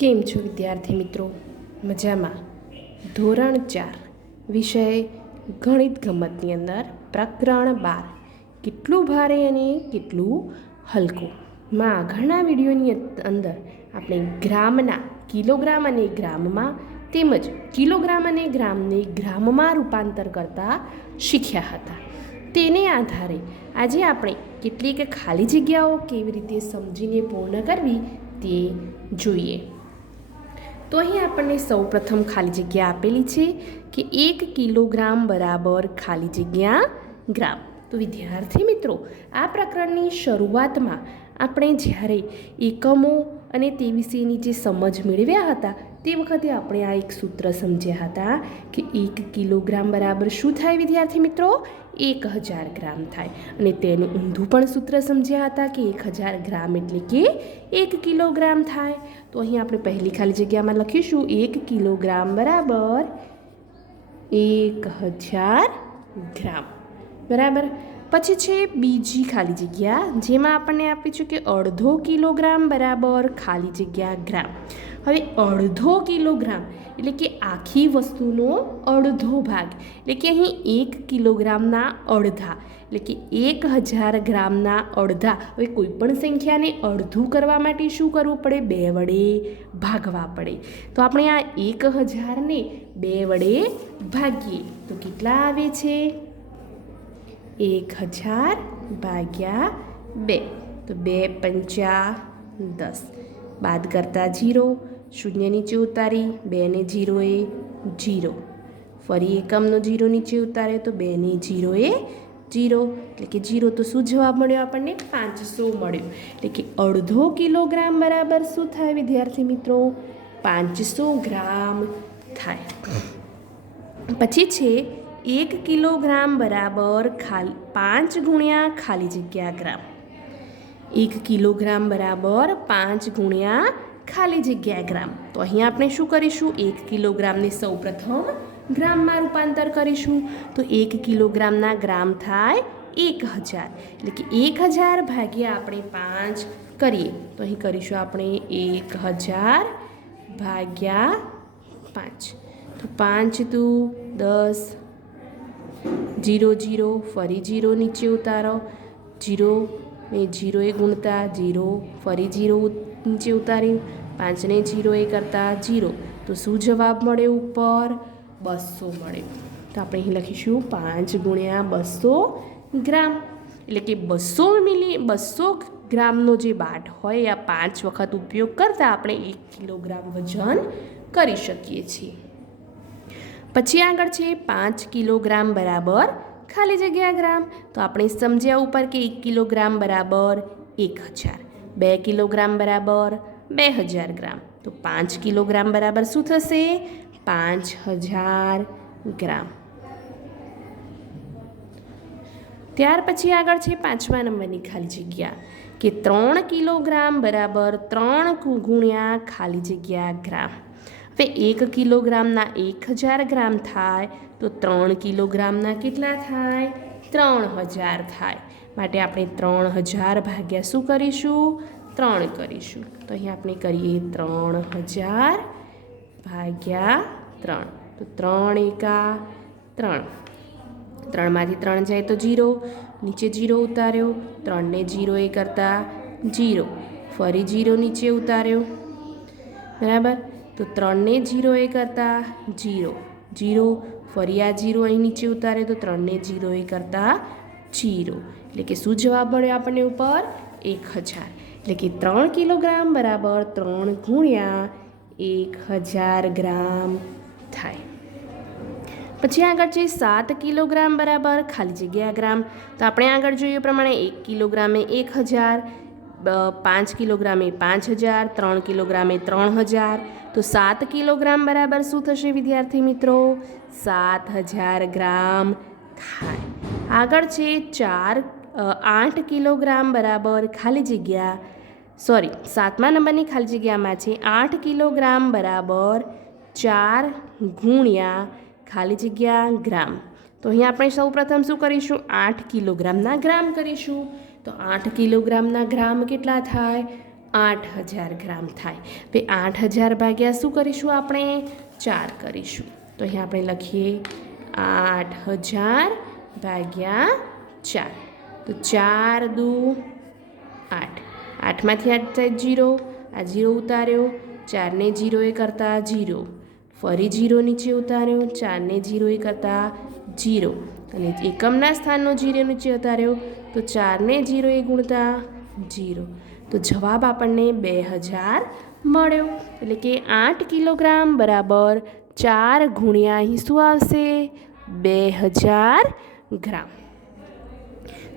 કેમ છો વિદ્યાર્થી મિત્રો? મજામાં? ધોરણ 4 વિષય ગણિત ગમતની અંદર પ્રકરણ 12 કેટલું ભારે અને કેટલું હલકું માં આગળના વિડીયોની અંદર આપણે ગ્રામના કિલોગ્રામ અને ગ્રામમાં તેમજ કિલોગ્રામ અને ગ્રામને ગ્રામમાં રૂપાંતર કરતા શીખ્યા હતા. તેને આધારે આજે આપણે કેટલીક ખાલી જગ્યાઓ કેવી રીતે સમજીને પૂર્ણ કરવી તે જોઈએ. તો અહીં આપણને સૌપ્રથમ ખાલી જગ્યા આપેલી છે કે 1 કિલોગ્રામ બરાબર ખાલી જગ્યા ગ્રામ. તો વિદ્યાર્થી મિત્રો, આ પ્રકરણની શરૂઆતમાં આપણે જ્યારે એકમો અને તે વિશેની જે સમજ મેળવ્યા હતા તે વખતે આપણે આ એક સૂત્ર સમજ્યા હતા કે 1 કિલોગ્રામ બરાબર શું થાય વિદ્યાર્થી મિત્રો? 1000 ગ્રામ થાય. અને તેનું ઊંધું પણ સૂત્ર સમજ્યા હતા કે 1000 ગ્રામ એટલે કે 1 કિલોગ્રામ થાય. તો અહીં આપણે પહેલી ખાલી જગ્યામાં લખીશું 1 કિલોગ્રામ બરાબર 1000 ગ્રામ. બરાબર. પછી છે બીજી ખાલી જગ્યા, જેમાં આપણને આપ્યું છે કે અડધો કિલોગ્રામ બરાબર ખાલી જગ્યા ગ્રામ. હવે અડધો કિલોગ્રામ એટલે કે આખી વસ્તુનો અડધો ભાગ, એટલે કે અહીં 1 કિલોગ્રામના અડધા એટલે કે 1000 ગ્રામના અડધા. હવે કોઈપણ સંખ્યાને અડધું કરવા માટે શું કરવું પડે? 2 વડે ભાગવા પડે. તો આપણે આ 1000ને 2 વડે ભાગીએ તો કેટલા આવે છે? 1000 ભાગ્યા 2. તો 2 પંચા 10. બાદ કરતા 0, શૂન્ય નીચે ઉતારી 2 ને 0 એ 0. ફરી એકમનો 0 નીચે ઉતારે તો 2 ને 0 એ 0. એટલે કે 0. તો શું જવાબ મળ્યો આપણને? 500 મળ્યો. એટલે કે અડધો કિલોગ્રામ બરાબર શું થાય વિદ્યાર્થી મિત્રો? 500 ગ્રામ થાય. પછી છે 1 કિલોગ્રામ બરાબર 5 ગુણ્યા ખાલી જગ્યા ગ્રામ. 1 કિલોગ્રામ બરાબર 5 ગુણ્યા ખાલી જગ્યા ગ્રામ. તો અહીં આપણે શું કરીશું? 1 કિલોગ્રામને સૌપ્રથમ ગ્રામમાં રૂપાંતર કરીશું. તો 1 કિલોગ્રામના ગ્રામ થાય 1000. એટલે કે 1000 ભાગ્યા આપણે 5 કરીએ તો અહીં કરીશું આપણે 1000 ભાગ્યા 5. તો 5 દુ 10, 0 0, ફરી 0 નીચે ઉતારો, 0 ને 0 એ ગુણતા 0, ફરી 0 નીચે ઉતાર્યું, 5 ને 0 એ કરતા 0. તો શું જવાબ મળે? ઉપર 200 મળે. તો આપણે અહીં લખીશું 5 ગુણ્યા 200 ગ્રામ. એટલે કે 200 ગ્રામનો જે બાટ હોય આ 5 વખત ઉપયોગ કરતાં આપણે 1 કિલોગ્રામ વજન કરી શકીએ છીએ. પછી આગળ છે 5 કિલોગ્રામ બરાબર ખાલી જગ્યા ગ્રામ. તો આપણે સમજ્યા ઉપર કે 1 કિલોગ્રામ બરાબર 1000, 2 કિલોગ્રામ બરાબર 2000 ગ્રામ. તો 5 કિલોગ્રામ બરાબર શું થશે? 5000 ગ્રામ. ત્યાર પછી આગળ છે 5મા નંબરની ખાલી જગ્યા કે 3 કિલોગ્રામ બરાબર 3 ગુણ્યા ખાલી જગ્યા ગ્રામ. હવે 1 કિલોગ્રામના 1000 ગ્રામ થાય તો 3 કિલોગ્રામના કેટલા થાય? 3000 થાય. માટે આપણે 3000 ભાગ્યા શું કરીશું? 3 કરીશું. તો અહીં આપણે કરીએ 3000 ભાગ્યા 3. તો 3 એકા 3. 3માંથી 3 જાય તો 0, નીચે 0 ઉતાર્યો, 3 ને 0 એ કરતાં 0, ફરી 0 નીચે ઉતાર્યો. બરાબર. તો 3 ને 0 એ કરતાં 0, 0, ફરી આ 0 અહીં નીચે ઉતારે તો 3 ને 0 એ કરતાં 0. એટલે કે શું જવાબ મળ્યો આપણને ઉપર? 1000. એટલે કે 3 કિલોગ્રામ બરાબર 3 ગુણ્યા 1000 ગ્રામ થાય. પછી આગળ છે 7 કિલોગ્રામ બરાબર ખાલી જગ્યા ગ્રામ. તો આપણે આગળ જોઈએ પ્રમાણે 1 કિલોગ્રામે 1000, 5 કિલોગ્રામે 5000, 3 કિલોગ્રામે 3000. તો 7 કિલોગ્રામ બરાબર શું થશે વિદ્યાર્થી મિત્રો? 7000 ગ્રામ થાય. આગળ છે 8 કિલોગ્રામ બરાબર ખાલી જગ્યા 7મા નંબરની ખાલી જગ્યામાં છે 8 કિલોગ્રામ બરાબર 4 ગુણ્યા ખાલી જગ્યા ગ્રામ. તો અહીં આપણે સૌ પ્રથમ શું કરીશું? 8 કિલોગ્રામના ગ્રામ કરીશું. તો 8 કિલોગ્રામના ગ્રામ કેટલા થાય? 8000 ગ્રામ થાય. હવે 8000 ભાગ્યા શું કરીશું આપણે? 4 કરીશું. તો અહીંયા આપણે લખીએ 8000 ભાગ્યા 4. તો 4 દુ 8. 8માંથી 8 થાય 0. આ 0 ઉતાર્યો. 4 ને 0 એ કરતાં 0. ફરી 0 નીચે ઉતાર્યો. 4 ને 0 એ કરતાં 0. અને એકમના સ્થાનનો 0 નીચે ઉતાર્યો તો 4 ને 0 એ ગુણતા 0. તો જવાબ આપણને 2000 મળ્યો. એટલે કે 8 કિલોગ્રામ બરાબર 4 ગુણ્યા અહીં શું આવશે? 2000 ગ્રામ.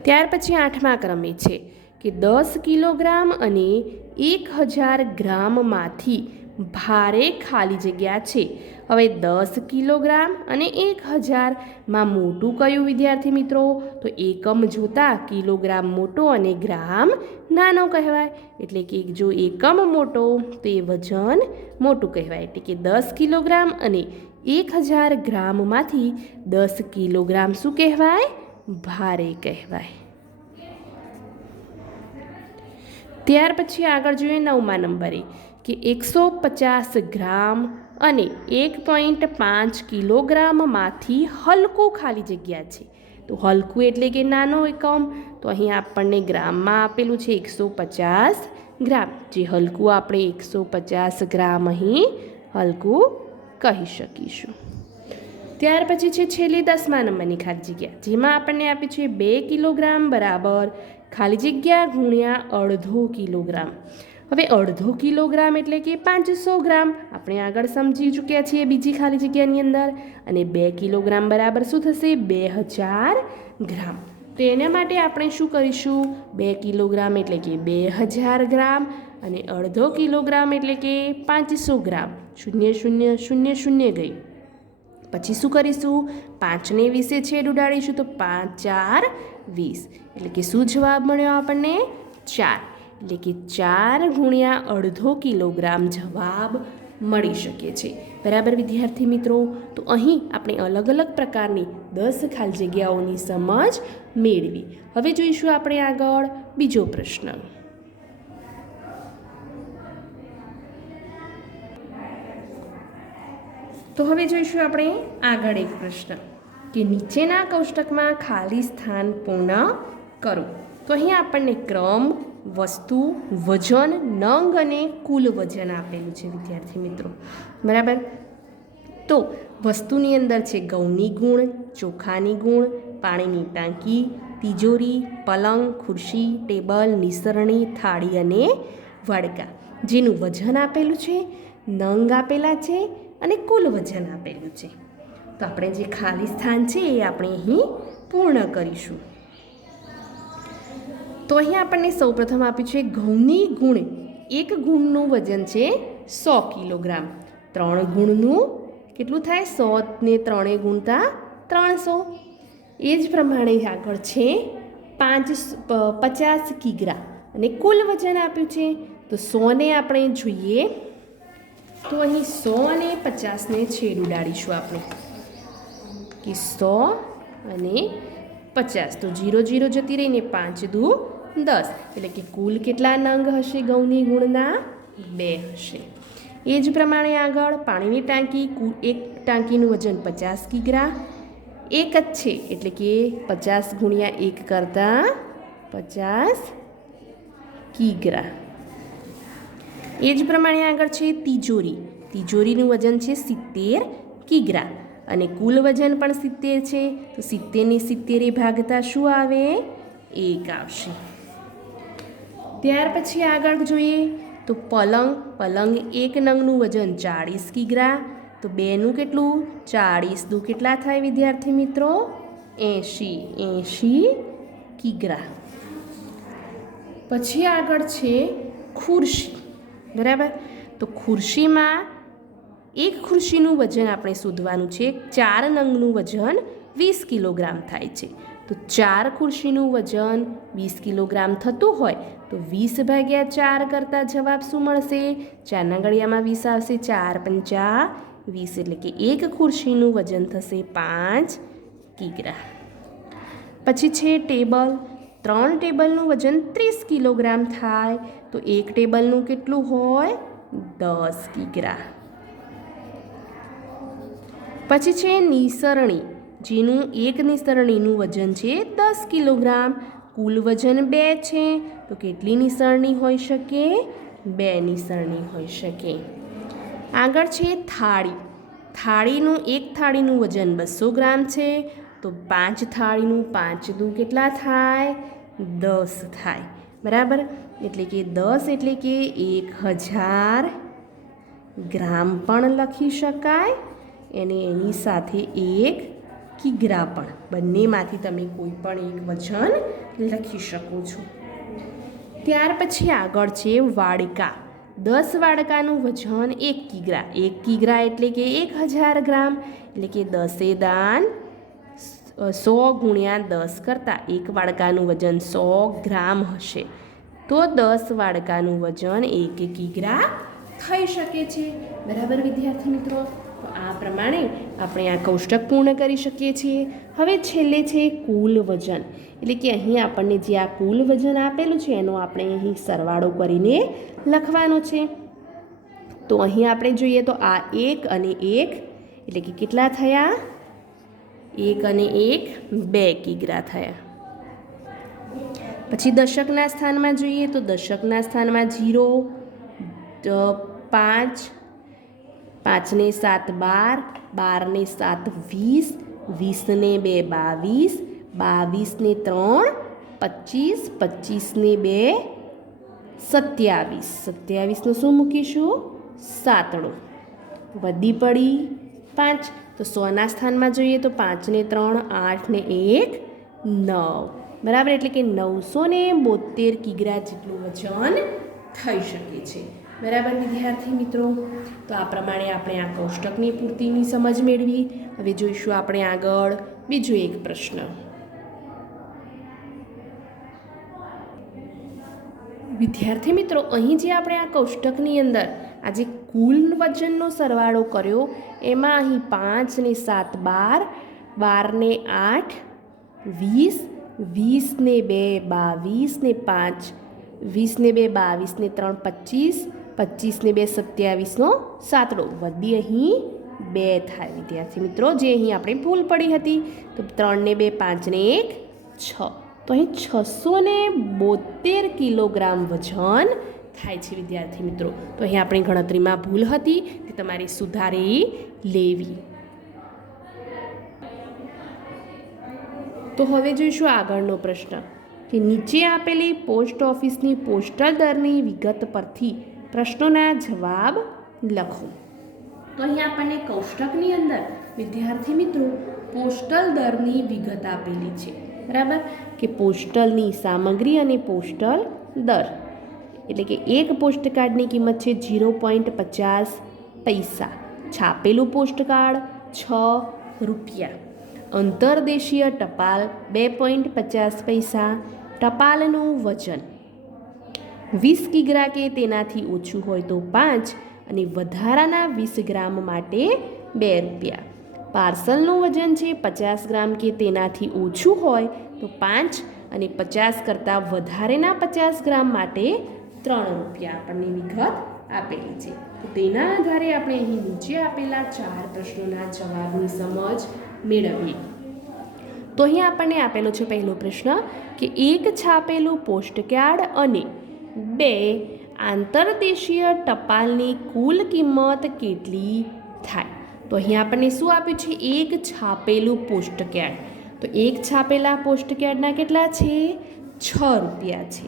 ત્યાર પછી 8મા ક્રમે છે કે 10 કિલોગ્રામ અને 1000 ગ્રામમાંથી ભારે ખાલી જગ્યા છે. હવે 10 કિલોગ્રામ અને 1000માં મોટું કયું વિદ્યાર્થી મિત્રો? તો એકમ જોતા કિલોગ્રામ મોટો અને ગ્રામ નાનો કહેવાય. એટલે કે જો એકમ મોટો તો એ વજન મોટું કહેવાય. એટલે કે 10 કિલોગ્રામ અને 1000 ગ્રામમાંથી 10 કિલોગ્રામ શું કહેવાય? ભારે કહેવાય. ત્યાર પછી આગળ જોઈએ 9મા નંબરે કે 150 ગ્રામ અને 1.5 કિલોગ્રામમાંથી હલકું ખાલી જગ્યા છે. તો હલકું એટલે કે નાનો એકમ. તો અહીં આપણને ગ્રામમાં આપેલું છે 150 ગ્રામ. જે હલકું આપણે 150 ગ્રામ અહીં હલકું કહી શકીશું. ત્યાર પછી છે છેલ્લી 10મા નંબરની ખાલી જગ્યા, જેમાં આપણને આપ્યું છે 2 કિલોગ્રામ બરાબર ખાલી જગ્યા ગુણ્યા અડધો કિલોગ્રામ. હવે અડધો કિલોગ્રામ એટલે કે 500 ગ્રામ આપણે આગળ સમજી ચૂક્યા છીએ બીજી ખાલી જગ્યાની અંદર. અને 2 કિલોગ્રામ બરાબર શું થશે? 2000 ગ્રામ. તો એના માટે આપણે શું કરીશું? 2 કિલોગ્રામ એટલે કે 2000 ગ્રામ અને અડધો કિલોગ્રામ એટલે કે 500 ગ્રામ. 0 0 0 0 ગઈ. પછી શું કરીશું? 5ને 20 છેદ ઉડાડીશું તો 5 4 20. એટલે કે શું જવાબ મળ્યો આપણને? 4. એટલે કે 4 ગુણ્યા અડધો કિલોગ્રામ જવાબ મળી શકે છે. બરાબર વિદ્યાર્થી મિત્રો? તો અહીં આપણે અલગ અલગ પ્રકારની 10 ખાલી જગ્યાઓની સમજ મેળવી. હવે જોઈશું આપણે આગળ બીજો પ્રશ્ન. તો હવે જોઈશું આપણે આગળ એક પ્રશ્ન કે નીચેના કોષ્ટકમાં ખાલી સ્થાન પૂર્ણ કરો. તો અહીં આપણને ક્રમ, વસ્તુ, વજન, નંગ અને કુલ વજન આપેલું છે વિદ્યાર્થી મિત્રો. બરાબર? તો વસ્તુની અંદર છે ઘઉંની ગુણ, ચોખાની ગુણ, પાણીની ટાંકી, તિજોરી, પલંગ, ખુરશી, ટેબલ, નિસરણી, થાળી અને વાડકા. જેનું વજન આપેલું છે, નંગ આપેલા છે અને કુલ વજન આપેલું છે. તો આપણે જે ખાલી સ્થાન છે એ આપણે અહીં પૂર્ણ કરીશું. તો અહીં આપણને સૌપ્રથમ આપ્યું છે ઘઉંની ગુણ. એક ગુણનું વજન છે 100 કિલોગ્રામ. 3 ગુણનું કેટલું થાય? 100 ને 3 ગુણતા 300. એ જ પ્રમાણે આગળ છે 50 કિગ્રા અને કુલ વજન આપ્યું છે. તો 100ને આપણે જોઈએ તો અહીં 100 અને 50ને છેદ ઉડાડીશું આપણે કે 100 અને 50. તો 0 0 જતી રહીને 5 દુ 10. એટલે કે કુલ કેટલા નંગ હશે? ઘઉંની ગુણના 2 હશે. એ જ પ્રમાણે આગળ પાણીની ટાંકી. એક ટાંકીનું વજન 50 કિગ્રા. એક જ છે એટલે કે 50 ગુણ્યા 1 કરતાં 50 કિગ્રા. એ જ પ્રમાણે આગળ છે તિજોરી. તિજોરીનું વજન છે 70 કિગ્રા અને કુલ વજન પણ 70 છે. તો 70 ને 70 ભાગતા શું આવે? 1 આવશે. ત્યાર પછી આગળ જોઈએ તો પલંગ. પલંગ એક નંગનું વજન 40 કિગ્રા. તો 2નું કેટલું? 40 દુ કેટલા થાય વિદ્યાર્થી મિત્રો? 80 કિગ્રા. પછી આગળ છે ખુરશી. બરાબર? તો ખુરશીમાં એક ખુરશીનું વજન આપણે શોધવાનું છે. 4 નંગનું વજન 20 કિલોગ્રામ થાય છે. તો 4 ખુરશીનું વજન 20 કિલોગ્રામ થતું હોય તો 20 ભાગ્યા 4 કરતાં જવાબ શું મળશે? 4ના ઘડિયામાં 20 આવશે. 4 પંચા 20 એટલે કે એક ખુરશીનું વજન થશે 5 કિગ્રા. પછી છે ટેબલ. 3 ટેબલનું વજન 30 કિલોગ્રામ થાય તો એક ટેબલનું કેટલું હોય 10 કિગ્રા. પછી છે નિસરણી, જેનું એક નિસરણીનું વજન છે 10 કિલોગ્રામ. કુલ વજન 2 છે તો કેટલી નિસરણી હોઈ શકે? 2 નિસરણી હોઈ શકે. આગળ છે થાળી. એક થાળીનું વજન 200 ગ્રામ છે તો 5 થાળીનું 5 દુ કેટલા થાય? 10 થાય. બરાબર, એટલે કે 10 એટલે કે 1000 ગ્રામ પણ લખી શકાય અને એની સાથે 1 કિગ્રા પણ. બંનેમાંથી તમે કોઈ પણ એક વજન લખી શકો છો. ત્યાર પછી આગળ છે વાડકા. 10 વાડકાનું વજન 1 કિગ્રા. 1 કિગ્રા એટલે કે 1000 ગ્રામ, એટલે કે 10 દાન 100 ગુણ્યા 10 કરતાં 1 વાડકાનું વજન 100 ગ્રામ હશે તો 10 વાડકાનું વજન 1 કિગ્રા થઈ શકે છે. બરાબર વિદ્યાર્થી મિત્રો, તો આ પ્રમાણે આપણે આ કોષ્ટક પૂર્ણ કરી શકીએ છીએ. હવે છેલ્લે છે કુલ વજન, એટલે કે અહીં આપણને જે આ કુલ વજન આપેલું છે એનો આપણે અહીં સરવાળો કરીને લખવાનો છે. તો અહીં આપણે જોઈએ તો આ 1 અને 1 એટલે કે કેટલા થયા? 1 અને 1 2 કિગ્રા થયા. પછી દશકના સ્થાનમાં જોઈએ તો દશકના સ્થાનમાં 0, 5, 5 ને 7 12, 12 ને 7 20, 20 ને 2 22, 22 ને 3 25, 25 ને 2 27, 27નું શું મૂકીશું? 7. વધી પડી 5. તો 100ના સ્થાનમાં જોઈએ તો 5 ને 3 8 ને 1 9. બરાબર, એટલે કે 972 કિગ્રા જેટલું વજન થઈ શકે છે. બરાબર વિદ્યાર્થી મિત્રો, તો આ પ્રમાણે આપણે આ કોષ્ટકની પૂર્તિની સમજ મેળવી. હવે જોઈશું આપણે આગળ બીજો એક પ્રશ્ન. વિદ્યાર્થી મિત્રો, અહીં જે આપણે આ કોષ્ટકની અંદર આજે કુલ વજનનો સરવાળો કર્યો એમાં અહીં 5 ને 7 12, 12 ને 8 20, 20 ને 2 22 ને 5, 20 ને 2 22 ને 3 25, 25 ને 2 27નો 7. વધી અહીં 2 થાય વિદ્યાર્થી મિત્રો, જે અહીં આપણે ભૂલ પડી હતી. તો 3 ને 2 5 ને 1 6. તો અહીં 672 કિલોગ્રામ વજન થાય છે વિદ્યાર્થી મિત્રો. તો અહીં આપણી ગણતરીમાં ભૂલ હતી તે તમારે સુધારી લેવી. તો હવે જોઈશું આગળનો પ્રશ્ન કે નીચે આપેલી પોસ્ટ ઓફિસની પોસ્ટલ દરની વિગત પરથી પ્રશ્નોના જવાબ લખો. તો અહીં આપણને કોષ્ટકની અંદર વિદ્યાર્થી મિત્રો પોસ્ટલ દરની વિગત આપેલી છે. બરાબર, કે પોસ્ટલની સામગ્રી અને પોસ્ટલ દર, એટલે કે એક પોસ્ટકાર્ડની કિંમત છે 0.50 પૈસા. છાપેલું પોસ્ટકાર્ડ 6 રૂપિયા. અંતરદેશીય ટપાલ 2.50 પૈસા. ટપાલનું વજન 20 કિગ્રા કે તેનાથી ઓછું હોય તો 5 અને વધારાના 20 ગ્રામ માટે 2 રૂપિયા. પાર્સલનું વજન છે 50 ગ્રામ કે તેનાથી ઓછું હોય તો 5 અને 50 કરતાં વધારેના 50 ગ્રામ માટે 3 રૂપિયા આપણને વિગત આપેલી છે. તો તેના આધારે આપણે અહીં નીચે આપેલા 4 પ્રશ્નોના જવાબની સમજ મેળવીએ. તો અહીં આપણને આપેલો છે પહેલો પ્રશ્ન કે એક છાપેલું પોસ્ટકાર્ડ અને 2 આંતરદેશીય ટપાલની કુલ કિંમત કેટલી થાય? તો અહીં આપણને શું આપ્યું છે? એક છાપેલું પોસ્ટકાર્ડ. તો એક છાપેલા પોસ્ટકાર્ડના કેટલા છે? 6 રૂપિયા છે.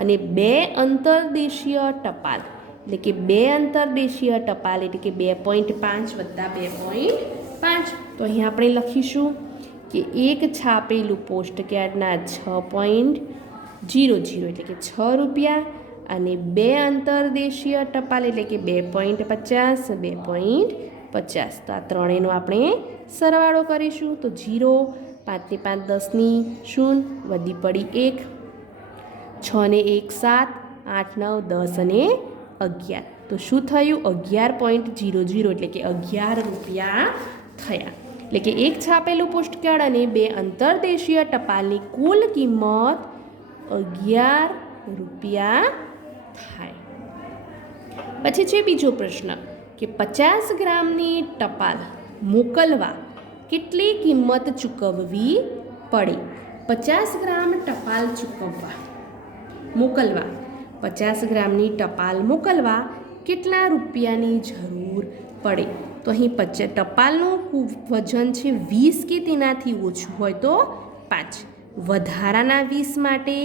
અને 2 અંતરદેશીય ટપાલ, એટલે કે 2 અંતરદેશીય ટપાલ એટલે કે 2.5 વત્તા 2.5. તો અહીં આપણે લખીશું કે એક છાપેલું પોસ્ટકાર્ડના 6.00 એટલે કે 6 રૂપિયા અને 2 અંતરદેશીય ટપાલ એટલે કે 2.50 2.50. તો આ ત્રણેયનો આપણે સરવાળો કરીશું. તો 0, 5 ને 5 10ની 0, વધી પડી 1, 6 ને 1 7, 8 9 10 અને 11. તો શું થયું? 11.00 એટલે કે 11 રૂપિયા થયા. એટલે કે એક છાપેલું પોસ્ટકાર્ડ અને 2 અંતરદેશીય ટપાલની કુલ કિંમત 11 રૂપિયા થાય. પછી છે બીજો પ્રશ્ન કે 50 ગ્રામની ટપાલ મોકલવા કેટલી કિંમત ચૂકવવી પડે. 50 ગ્રામ ટપાલ મોકલવા 50 ગ્રામની ટપાલ મોકલવા કેટલા રૂપિયાની જરૂર પડે. તો અહીં ટપાલનું વજન છે 20 કે તેનાથી ઓછું હોય તો 5, વધારાના 20 માટે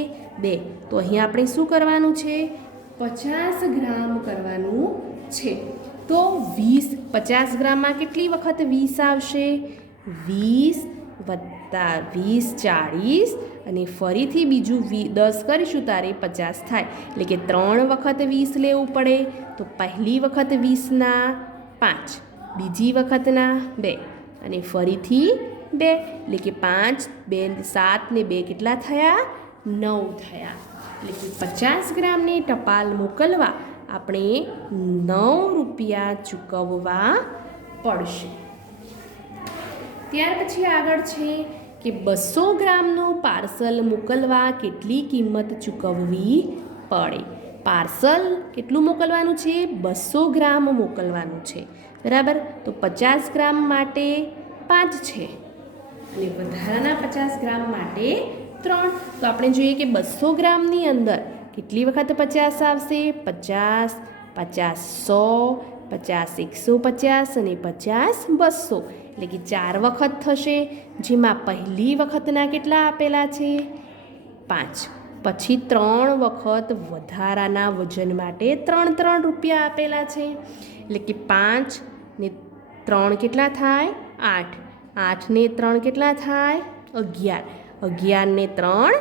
2. તો અહીં આપણે શું કરવાનું છે, 50 ગ્રામ કરવાનું છે. તો 50 ગ્રામમાં કેટલી વખત 20 આવશે, 20 વત્તા 20 40, અને ફરીથી બીજું 10 કરીશું તારે 50 થાય. એટલે કે 3 વખત 20 લેવું પડે. તો પહેલી વખત 20ના 5, બીજી વખતના 2, અને ફરીથી 2. એટલે કે 5, 2, 7 ને 2 કેટલા થયા, 9 થયા. એટલે કે 50 ગ્રામની ટપાલ મોકલવા આપણે 9 રૂપિયા ચૂકવવા પડશે. ત્યાર પછી આગળ છે કે 200 ગ્રામનું પાર્સલ મોકલવા કેટલી કિંમત ચૂકવવી પડે. પાર્સલ કેટલું મોકલવાનું છે, 200 ગ્રામ મોકલવાનું છે, બરાબર. તો 50 ગ્રામ માટે 5 છે અને વધારાના 50 ગ્રામ માટે 3. તો આપણે જોઈએ કે 200 ગ્રામની અંદર કેટલી વખત 50 આવશે, 50, 50 100, 50 150 અને 50 200. એટલે કે 4 વખત થશે, જેમાં પહેલી વખતના કેટલા આપેલા છે, 5. પછી 3 વખત વધારાના વજન માટે 3 રૂપિયા આપેલા છે. એટલે કે 5 ને 3 કેટલા થાય, 8. 8 ને 3 કેટલા થાય, 11. 11 ને 3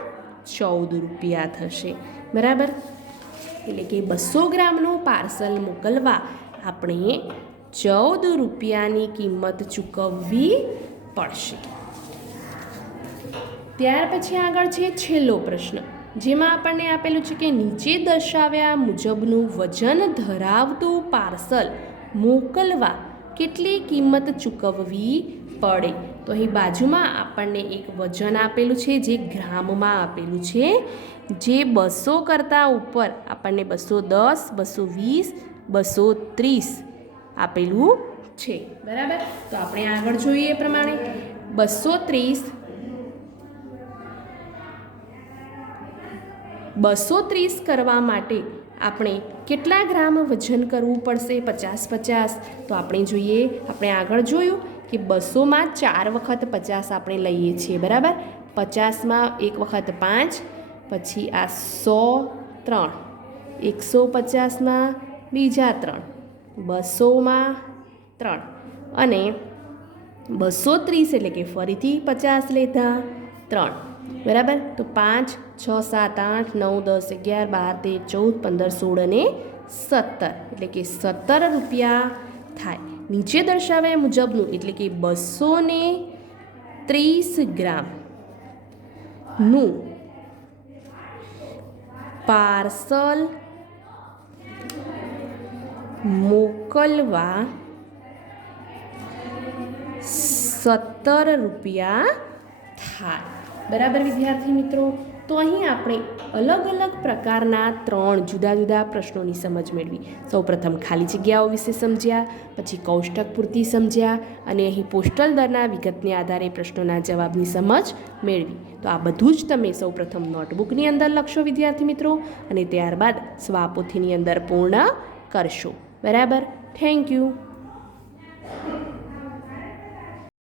14 રૂપિયા થશે, બરાબર. એટલે કે 200 ગ્રામનું પાર્સલ મોકલવા આપણે 14 રૂપિયાની કિંમત ચૂકવવી પડશે. ત્યાર પછી આગળ છે છેલ્લો પ્રશ્ન, જેમાં આપણને આપેલું છે કે નીચે દર્શાવ્યા મુજબનું વજન ધરાવતું પાર્સલ મોકલવા કેટલી કિંમત ચૂકવવી પડે. તો અહીં બાજુમાં આપણને એક વજન આપેલું છે જે ગ્રામમાં આપેલું છે, જે 200 કરતાં ઉપર આપણને 210, 220, 230 આપેલું છે, બરાબર. તો આપણે આગળ જોઈએ એ પ્રમાણે 230 કરવા માટે આપણે કેટલા ગ્રામ વજન કરવું પડશે, 50 50. તો આપણે જોઈએ, આપણે આગળ જોયું કે 200માં 4 વખત 50 આપણે લઈએ છીએ, બરાબર. 50માં એક વખત 5, પછી આ 100 3, 150માં બીજા 3, 200માં 3, અને 230 એટલે કે ફરીથી 50 લેતા 3, બરાબર. તો 5, 6, 7, 8, 9, 10, 11, 12, 13, 14, 15, 16 અને 17. એટલે કે 17 રૂપિયા થાય. નીચે દર્શાવ્યા મુજબનું એટલે કે 230 ગ્રામનું પાર્સલ મોકલવા 17 રૂપિયા થાય, બરાબર વિદ્યાર્થી મિત્રો. તો અહીં આપણે અલગ અલગ પ્રકારના 3 જુદા જુદા પ્રશ્નોની સમજ મેળવી. સૌપ્રથમ ખાલી જગ્યાઓ વિશે સમજ્યા, પછી કોષ્ટક પૂર્તિ સમજ્યા, અને અહીં પોસ્ટલ દરના વિગતને આધારે પ્રશ્નોના જવાબની સમજ મેળવી. તો આ બધું જ તમે સૌપ્રથમ નોટબુકની અંદર લખશો વિદ્યાર્થી મિત્રો, અને ત્યારબાદ સ્વાપોથીની અંદર પૂર્ણ કરશો, બરાબર. Thank you.